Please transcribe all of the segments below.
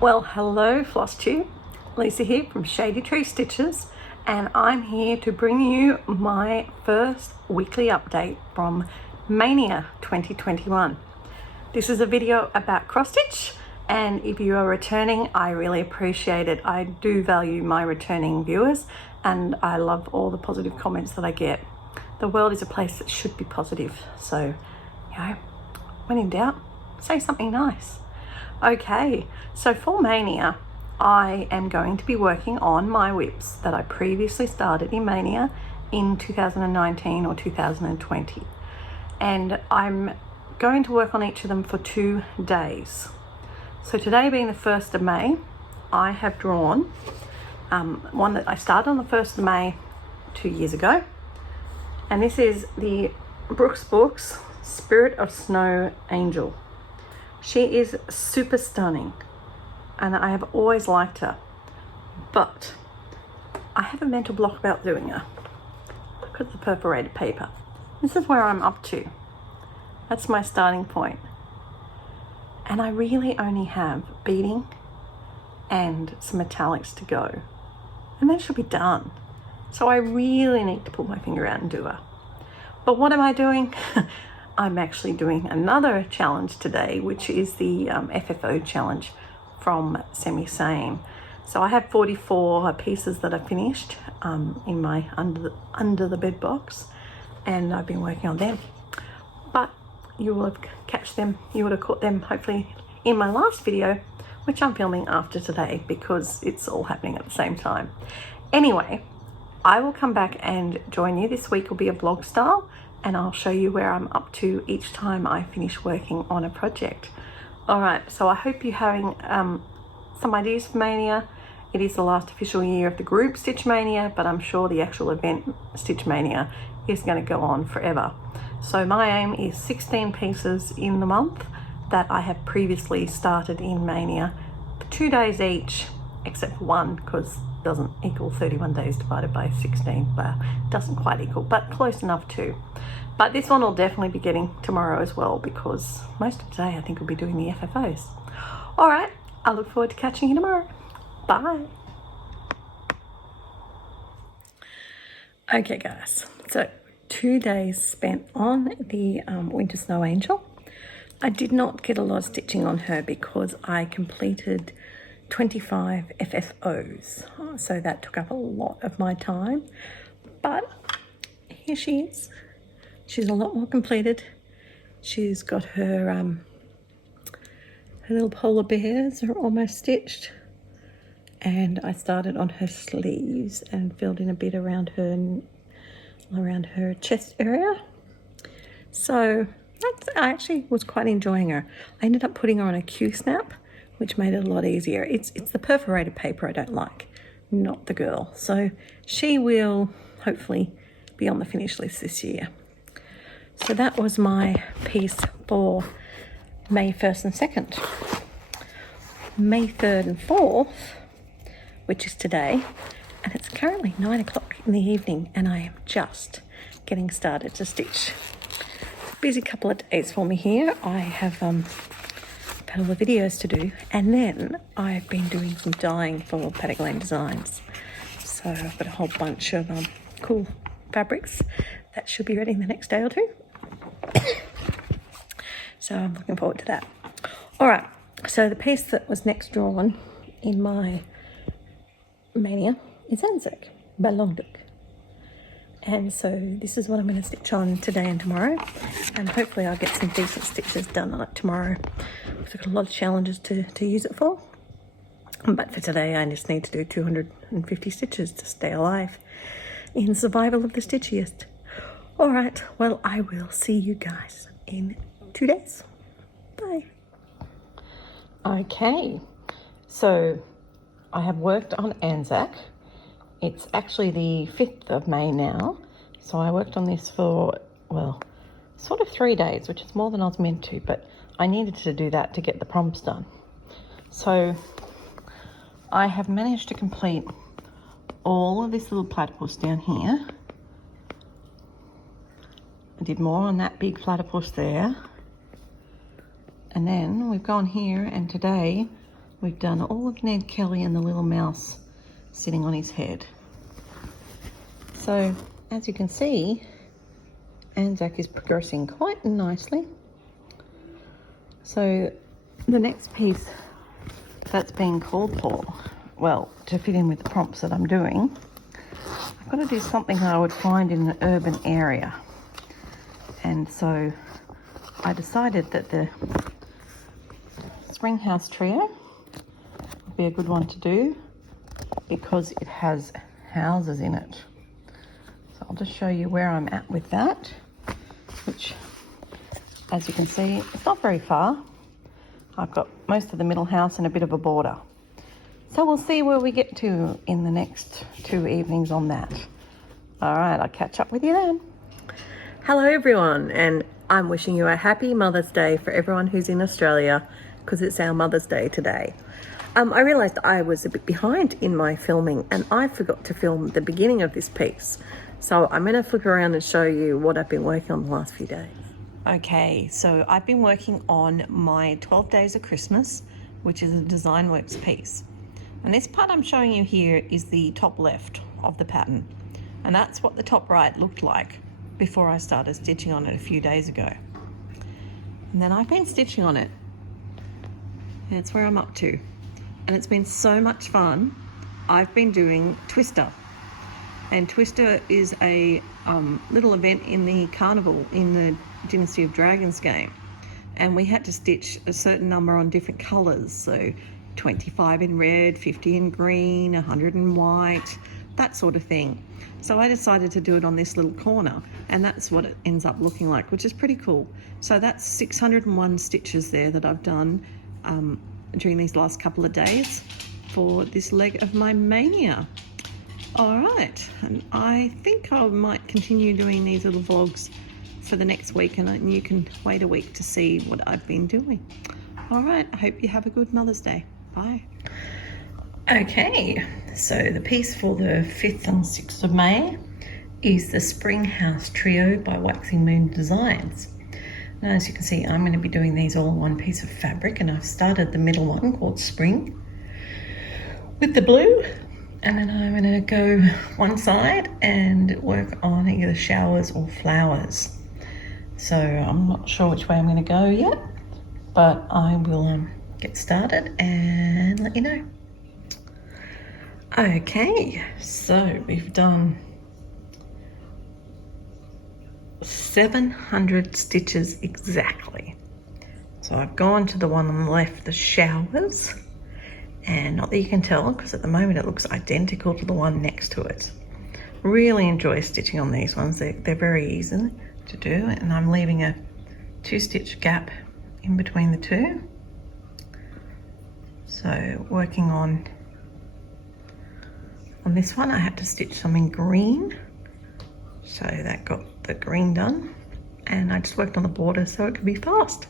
Well, hello Floss Tube, Lisa here from Shady Tree Stitches, and I'm here to bring you my first weekly update from Maynia 2021. This is a video about cross stitch, and if you are returning, I really appreciate it. I do value my returning viewers, and I love all the positive comments that I get. The world is a place that should be positive, so when in doubt, say something nice. Okay, so for Maynia, I am going to be working on my whips that I previously started in Maynia in 2019 or 2020. And I'm going to work on each of them for 2 days. So today being the 1st of May, I have drawn one that I started on the 1st of May 2 years ago. And this is the Brooks Books Spirit of Snow Angel. She is super stunning and I have always liked her, but I have a mental block about doing her because of the perforated paper. This is where I'm up to. That's my starting point. And I really only have beading and some metallics to go. And that should be done. So I really need to pull my finger out and do her. But what am I doing? I'm actually doing another challenge today, which is the FFO challenge from Semi Same. So I have 44 pieces that are finished in my under the bed box, and I've been working on them. But you will have you would have caught them hopefully in my last video, which I'm filming after today because it's all happening at the same time. Anyway, I will come back and join you. This week will be a vlog style, and I'll show you where I'm up to each time I finish working on a project. All right, so I hope you're having some ideas for Maynia. It is the last official year of the group Stitch Maynia, but I'm sure the actual event Stitch Maynia is going to go on forever. So my aim is 16 pieces in the month that I have previously started in Maynia, 2 days each, except for one because it doesn't equal 31 days divided by 16. Well, it doesn't quite equal, but close enough too. But this one will definitely be getting tomorrow as well because most of today I think we'll be doing the FFOs. All right, I look forward to catching you tomorrow. Bye. Okay guys, so 2 days spent on the Winter Snow Angel. I did not get a lot of stitching on her because I completed 25 FFOs, so that took up a lot of my time, but here she is. She's a lot more completed. She's got her little polar bears are almost stitched, and I started on her sleeves and filled in a bit around her chest area. So I actually was quite enjoying her. I ended up putting her on a Q-snap, which made it a lot easier. It's the perforated paper I don't like, not the girl. So she will hopefully be on the finish list this year. So that was my piece for May 1st and 2nd. May 3rd and 4th, which is today, and it's currently 9 o'clock in the evening, and I am just getting started to stitch. Busy couple of days for me here. I have had all the videos to do, and then I've been doing some dyeing for Paddock Lane Designs. So I've got a whole bunch of cool fabrics that should be ready in the next day or two. So I'm looking forward to that. All right, so the piece that was next drawn in my Maynia is Anzac by Longduck. And so this is what I'm going to stitch on today and tomorrow, and hopefully I'll get some decent stitches done on it tomorrow. I've got a lot of challenges to use it for, but for today I just need to do 250 stitches to stay alive in survival of the stitchiest. All right, well, I will see you guys in 2 days. Bye. Okay, so I have worked on Anzac. It's actually the 5th of May now. So I worked on this for, well, sort of 3 days, which is more than I was meant to, but I needed to do that to get the prompts done. So I have managed to complete all of this little platypus down here. I did more on that big platypus there. And then we've gone here, and today we've done all of Ned Kelly and the little mouse sitting on his head. So as you can see, Anzac is progressing quite nicely. So the next piece that's being called for, well, to fit in with the prompts that I'm doing, I've got to do something that I would find in an urban area. And so I decided that the Spring House Trio would be a good one to do because it has houses in it. So I'll just show you where I'm at with that, which, as you can see, it's not very far. I've got most of the middle house and a bit of a border. So we'll see where we get to in the next 2 evenings on that. All right, I'll catch up with you then. Hello everyone, and I'm wishing you a happy Mother's Day for everyone who's in Australia, because it's our Mother's Day today. I realised I was a bit behind in my filming and I forgot to film the beginning of this piece. So I'm going to flip around and show you what I've been working on the last few days. Okay, so I've been working on my 12 Days of Christmas, which is a Design Works piece. And this part I'm showing you here is the top left of the pattern. And that's what the top right looked like before I started stitching on it a few days ago. And then I've been stitching on it. And it's where I'm up to. And it's been so much fun. I've been doing Twister. And Twister is a little event in the carnival in the Dynasty of Dragons game. And we had to stitch a certain number on different colours. So 25 in red, 50 in green, 100 in white, that sort of thing. So I decided to do it on this little corner, and that's what it ends up looking like, which is pretty cool. So that's 601 stitches there that I've done during these last couple of days for this leg of my Maynia. All right, and I think I might continue doing these little vlogs for the next week, and you can wait a week to see what I've been doing. All right, I hope you have a good Mother's Day. Bye. Okay, so the piece for the 5th and 6th of May is the Spring House Trio by Waxing Moon Designs. Now, as you can see, I'm going to be doing these all on one piece of fabric, and I've started the middle one called Spring with the blue, and then I'm going to go one side and work on either showers or flowers. So I'm not sure which way I'm going to go yet, but I will get started and let you know. Okay, so we've done 700 stitches exactly. So I've gone to the one on the left, the showers, and not that you can tell because at the moment it looks identical to the one next to it. Really enjoy stitching on these ones. They're very easy to do, and I'm leaving a 2-stitch gap in between the two. So working on this one, I had to stitch some in green, so that got the green done, and I just worked on the border so it could be fast.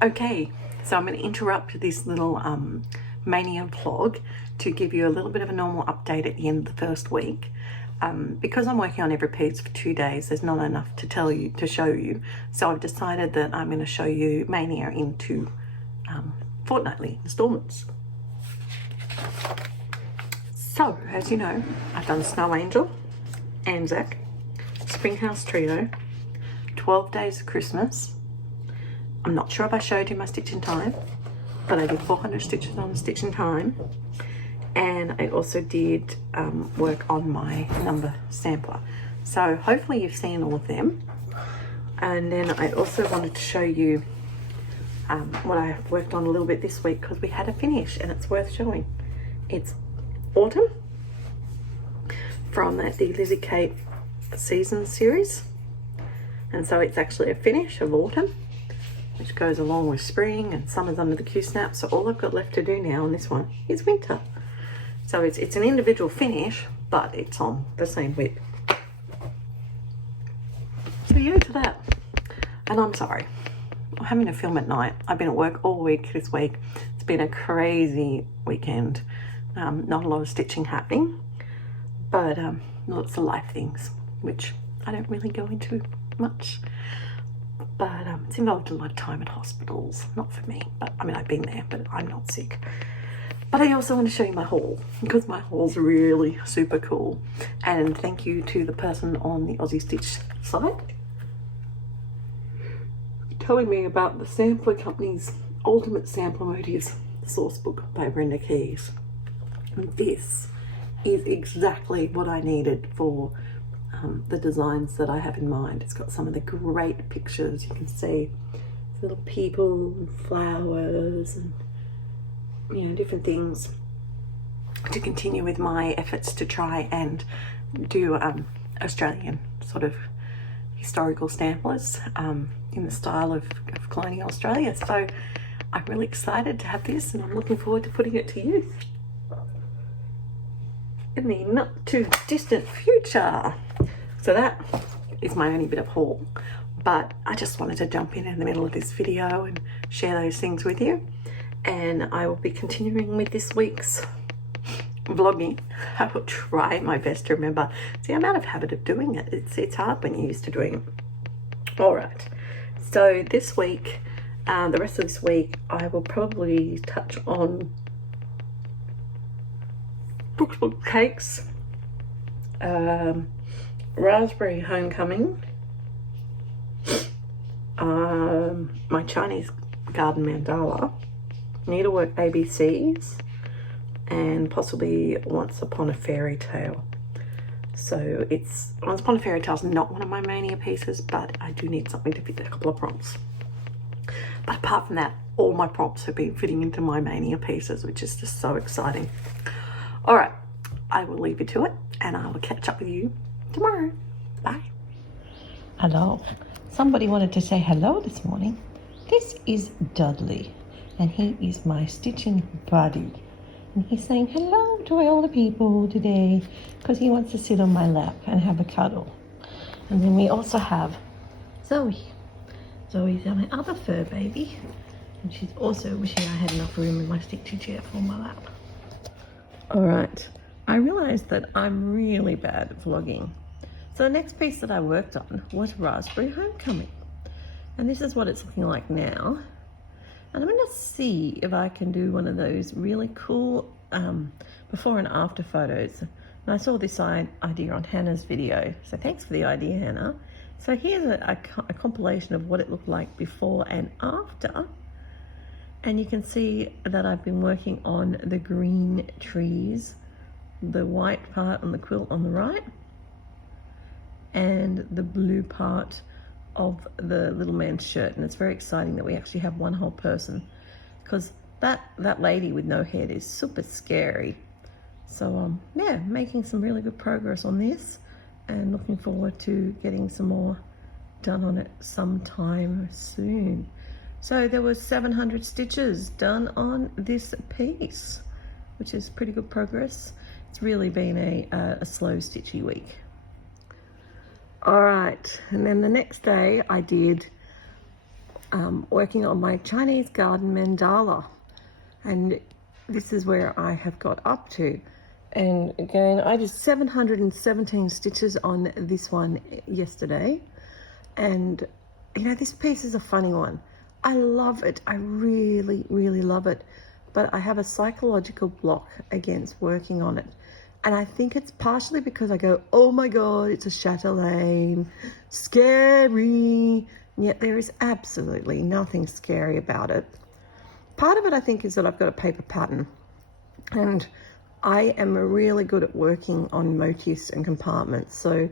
Okay, so I'm going to interrupt this little Maynia vlog to give you a little bit of a normal update at the end of the first week. Because I'm working on every piece for 2 days, there's not enough to show you. So I've decided that I'm going to show you Maynia in 2 fortnightly installments. So, as you know, I've done Snow Angel, Anzac, Spring House Trio, 12 Days of Christmas. I'm not sure if I showed you my stitch in time, but I did 400 stitches on a stitch in time. And I also did work on my number sampler. So hopefully you've seen all of them. And then I also wanted to show you what I worked on a little bit this week, because we had a finish and it's worth showing. It's Autumn from the Lizzie Kate season series. And so it's actually a finish of autumn, which goes along with spring and summer's under the Q-snap. So all I've got left to do now on this one is winter. So it's an individual finish, but it's on the same width. So yeah, to that. And I'm sorry, I'm having to film at night. I've been at work all week this week. It's been a crazy weekend. Not a lot of stitching happening, but lots of life things, which I don't really go into much. but it's involved a lot of time at hospitals. Not for me, but I mean, I've been there, but I'm not sick. But I also want to show you my haul, because my haul's really super cool. And thank you to the person on the Aussie Stitch site telling me about the Sampler Company's Ultimate Sampler Motifs source book by Brenda Keys. And this is exactly what I needed for the designs that I have in mind. It's got some of the great pictures. You can see little people and flowers and, you know, different things to continue with my efforts to try and do Australian sort of historical stamplers in the style of colonial Australia. So I'm really excited to have this, and I'm looking forward to putting it to use in the not too distant future. So that is my only bit of haul, but I just wanted to jump in the middle of this video and share those things with you. And I will be continuing with this week's vlogging. I will try my best to remember. See, I'm out of habit of doing it. It's hard when you're used to doing it. All right, so this week, the rest of this week, I will probably touch on Brookswood cakes, raspberry homecoming, my Chinese garden mandala, needlework ABCs, and possibly Once Upon a Fairy Tale. So it's Once Upon a Fairy Tale is not one of my Maynia pieces, but I do need something to fit a couple of prompts. But apart from that, all my prompts have been fitting into my Maynia pieces, which is just so exciting. All right, I will leave you to it, and I will catch up with you tomorrow. Bye. Hello. Somebody wanted to say hello this morning. This is Dudley, and he is my stitching buddy. And he's saying hello to all the people today because he wants to sit on my lap and have a cuddle. And then we also have Zoe. Zoe's my other fur baby, and she's also wishing I had enough room in my stitchy chair for my lap. All right, I realized that I'm really bad at vlogging. So the next piece that I worked on was Raspberry Homecoming. And this is what it's looking like now. And I'm going to see if I can do one of those really cool before and after photos. And I saw this idea on Hannah's video. So thanks for the idea, Hannah. So here's a compilation of what it looked like before and after. And you can see that I've been working on the green trees, the white part on the quilt on the right, and the blue part of the little man's shirt. And it's very exciting that we actually have one whole person, because that lady with no head is super scary. So yeah, making some really good progress on this, and looking forward to getting some more done on it sometime soon. So there was 700 stitches done on this piece, which is pretty good progress. It's really been a slow stitchy week. All right, and then the next day I did working on my Chinese garden mandala, and this is where I have got up to. And again, I did 717 stitches on this one yesterday, and you know, this piece is a funny one. I love it. I really, really love it, but I have a psychological block against working on it. And I think it's partially because I go, oh my God, it's a chatelaine, scary. And yet there is absolutely nothing scary about it. Part of it, I think, is that I've got a paper pattern, and I am really good at working on motifs and compartments. So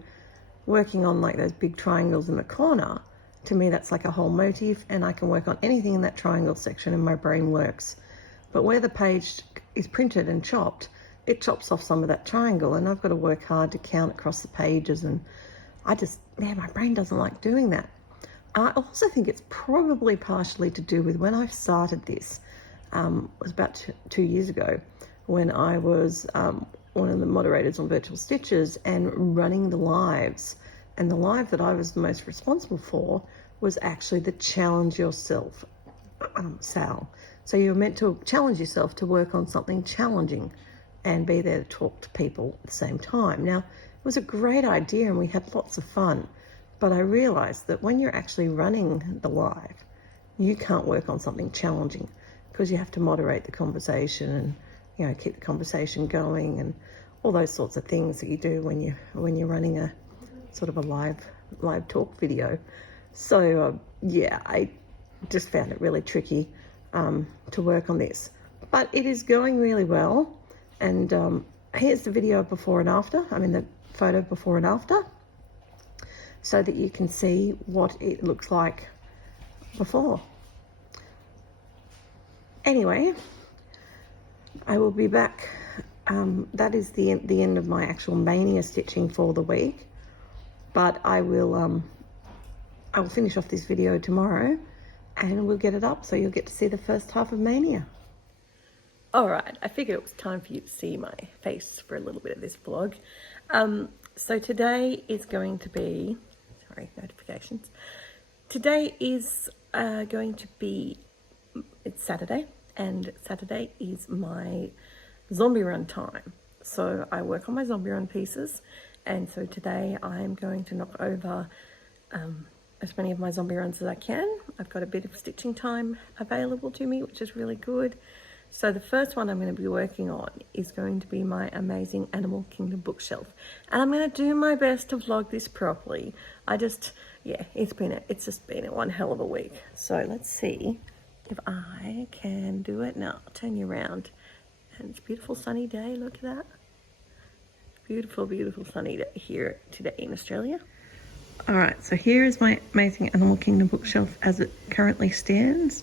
working on like those big triangles in the corner, to me, that's like a whole motif, and I can work on anything in that triangle section and my brain works. But where the page is printed and chopped, it chops off some of that triangle, and I've got to work hard to count across the pages, and my brain doesn't like doing that. I also think it's probably partially to do with when I started this. It was about 2 years ago, when I was one of the moderators on Virtual Stitches and running the lives. And the live that I was the most responsible for was actually the Challenge Yourself Sal. So you're meant to challenge yourself to work on something challenging and be there to talk to people at the same time. Now, it was a great idea and we had lots of fun, But I realized that when you're actually running the live, you can't work on something challenging because you have to moderate the conversation and, you know, keep the conversation going and all those sorts of things that you do when you're running a sort of a live talk video. So yeah, I just found it really tricky to work on this, but it is going really well. And here's the video before and after. I mean the photo before and after, so that you can see what it looks like before. Anyway, I will be back. That is the end of my actual Maynia stitching for the week, but I will finish off this video tomorrow and we'll get it up so you'll get to see the first half of Maynia. All right, I figured it was time for you to see my face for a little bit of this vlog. So today is going to be, sorry, notifications. Today is going to be, it's Saturday, and Saturday is my zombie run time. So I work on my zombie run pieces, and so today I'm going to knock over as many of my zombie runs as I can. I've got a bit of stitching time available to me, which is really good. So the first one I'm going to be working on is going to be my amazing Animal Kingdom bookshelf. And I'm going to do my best to vlog this properly. Yeah, it's just been one hell of a week. So let's see if I can do it. Now, I'll turn you around. And it's a beautiful sunny day, look at that. Beautiful, beautiful sunny day here today in Australia. All right, so here is my amazing Animal Kingdom bookshelf as it currently stands.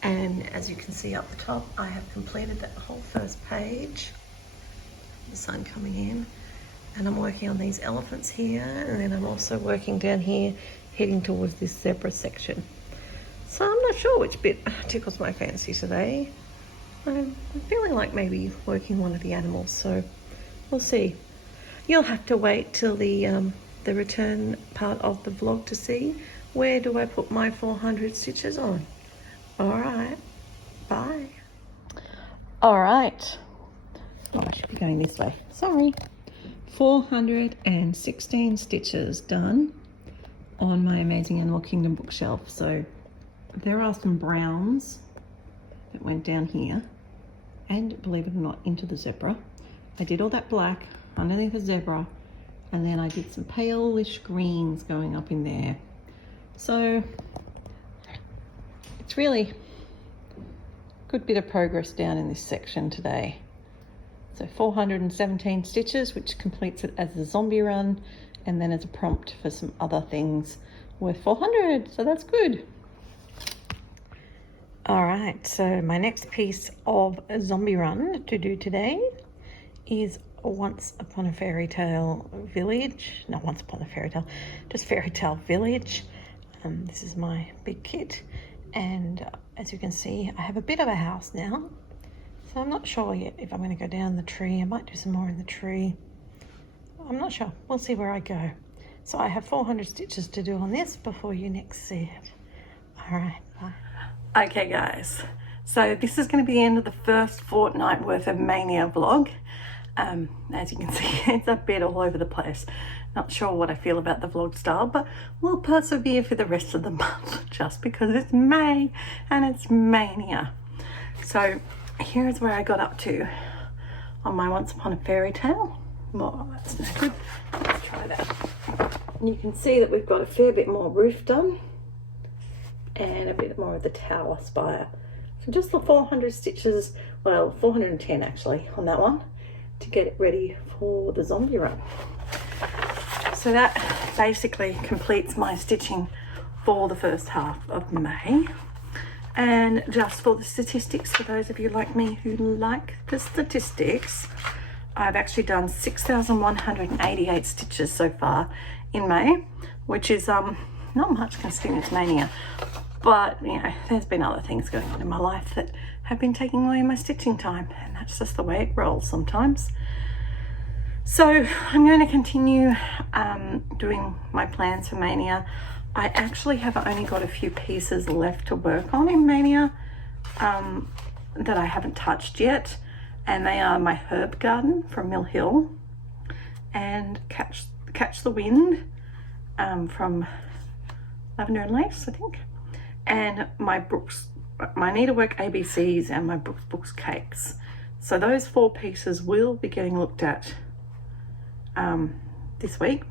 And as you can see up the top, I have completed that whole first page. The sun coming in. And I'm working on these elephants here. And then I'm also working down here, heading towards this zebra section. So I'm not sure which bit tickles my fancy today. I'm feeling like maybe working one of the animals, so we'll see. You'll have to wait till the return part of the vlog to see where do I put my 400 stitches on. All right, bye. All right. Oh, I should be going this way. Sorry. 416 stitches done on my amazing Animal Kingdom bookshelf. So there are some browns that went down here, and believe it or not, into the zebra. I did all that black underneath the zebra, and then I did some palish greens going up in there. So it's really a good bit of progress down in this section today. So 417 stitches, which completes it as a zombie run, and then as a prompt for some other things worth 400, so that's good. All right, so my next piece of a zombie run to do today is Once Upon a Fairy Tale Village. Not Once Upon a Fairy Tale, just Fairy Tale Village. This is my big kit, and as you can see, I have a bit of a house now. So I'm not sure yet if I'm going to go down the tree. I might do some more in the tree. I'm not sure. We'll see where I go. So I have 400 stitches to do on this before you next see it. All right, bye. Okay, guys. So this is going to be the end of the first fortnight worth of Maynia vlog. As you can see, it's a bit all over the place. Not sure what I feel about the vlog style, but we'll persevere for the rest of the month just because it's May and it's Maynia. So here's where I got up to on my Once Upon a Fairy Tale. Oh, that's no good. Let's try that. And you can see that we've got a fair bit more roof done and a bit more of the tower spire. So just the 400 stitches, well, 410 actually on that one, to get it ready for the zombie run. So that basically completes my stitching for the first half of May. And just for the statistics, for those of you like me who like the statistics, I've actually done 6,188 stitches so far in May, which is not much considering it's Maynia. But, you know, there's been other things going on in my life that have been taking away my stitching time, and that's just the way it rolls sometimes. So I'm going to continue doing my plans for Maynia. I actually have only got a few pieces left to work on in Maynia that I haven't touched yet, and they are my herb garden from Mill Hill and Catch the Wind from Lavender and Lace, I think, and my Brooks, my Needlework ABCs and my Brooks Cakes. So those 4 pieces will be getting looked at this week,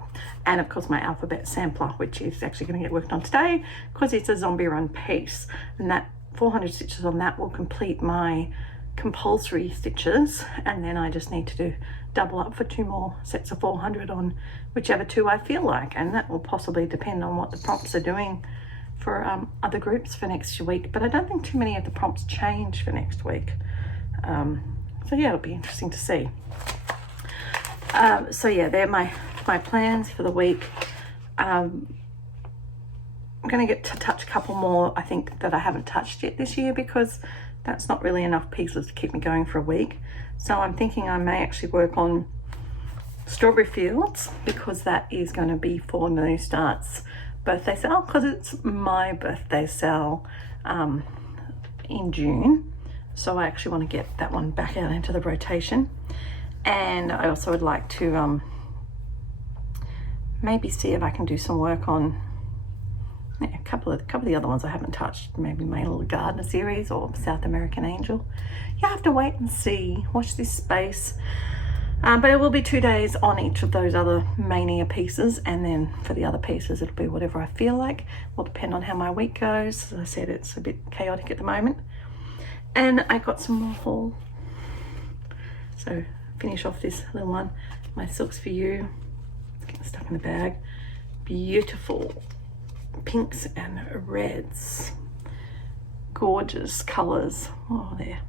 and of course my alphabet sampler, which is actually going to get worked on today because it's a zombie run piece, and that 400 stitches on that will complete my compulsory stitches, and then I just need to do double up for 2 more sets of 400 on whichever 2 I feel like, and that will possibly depend on what the prompts are doing for other groups for next week, but I don't think too many of the prompts change for next week. So yeah, it'll be interesting to see. So yeah, they're my plans for the week. I'm going to get to touch a couple more, I think, that I haven't touched yet this year, because that's not really enough pieces to keep me going for a week. So I'm thinking I may actually work on Strawberry Fields, because that is going to be for New Start's birthday sale, because it's my birthday sale in June. So I actually want to get that one back out into the rotation. And I also would like to maybe see if I can do some work on a couple of the other ones I haven't touched. Maybe my little Gardener series or South American Angel. You have to wait and see. Watch this space. But it will be 2 days on each of those other Maynia pieces, and then for the other pieces it'll be whatever I feel like. Will depend on how my week goes. As I said, it's a bit chaotic at the moment. And I got some more haul. So finish off this little one. My Silks For You. It's getting stuck in the bag. Beautiful pinks and reds. Gorgeous colours. Oh, there.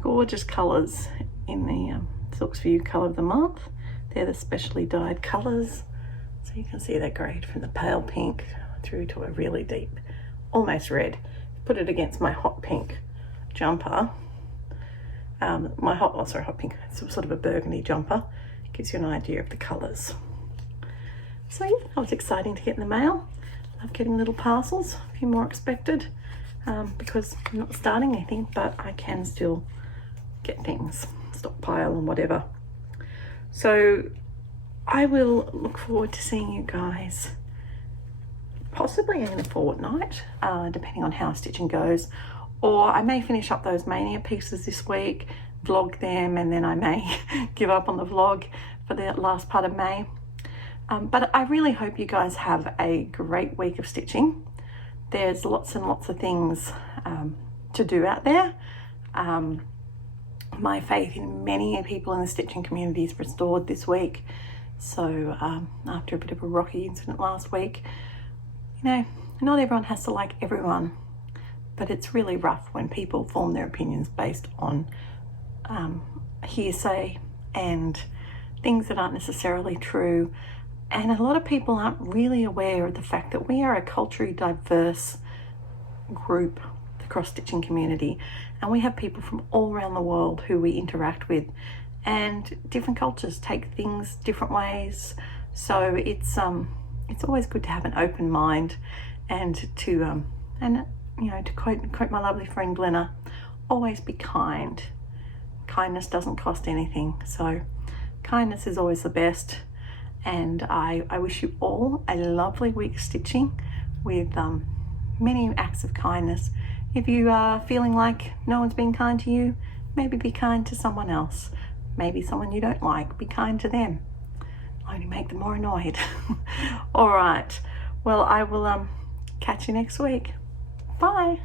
Gorgeous colours in the Silks For You colour of the month. They're the specially dyed colours. So you can see that grade from the pale pink through to a really deep, almost red. Put it against my hot pink jumper. Hot pink, it's sort of a burgundy jumper. It gives you an idea of the colours. So yeah, that was exciting to get in the mail. Love getting little parcels, a few more expected, because I'm not starting anything, but I can still get things, stockpile and whatever. So I will look forward to seeing you guys possibly in a fortnight, depending on how stitching goes. Or I may finish up those Maynia pieces this week, vlog them, and then I may give up on the vlog for the last part of May. But I really hope you guys have a great week of stitching. There's lots and lots of things to do out there. My faith in many people in the stitching community is restored this week. So after a bit of a rocky incident last week, you know, not everyone has to like everyone. But it's really rough when people form their opinions based on hearsay and things that aren't necessarily true. And a lot of people aren't really aware of the fact that we are a culturally diverse group, the cross-stitching community, and we have people from all around the world who we interact with, and different cultures take things different ways. So it's always good to have an open mind, and to you know, to quote my lovely friend Glenna, always be kind. Kindness doesn't cost anything, so kindness is always the best. And I wish you all a lovely week stitching with many acts of kindness. If you are feeling like no one's been kind to you, maybe be kind to someone else. Maybe someone you don't like, be kind to them. Only make them more annoyed. All right, well, I will catch you next week. Bye.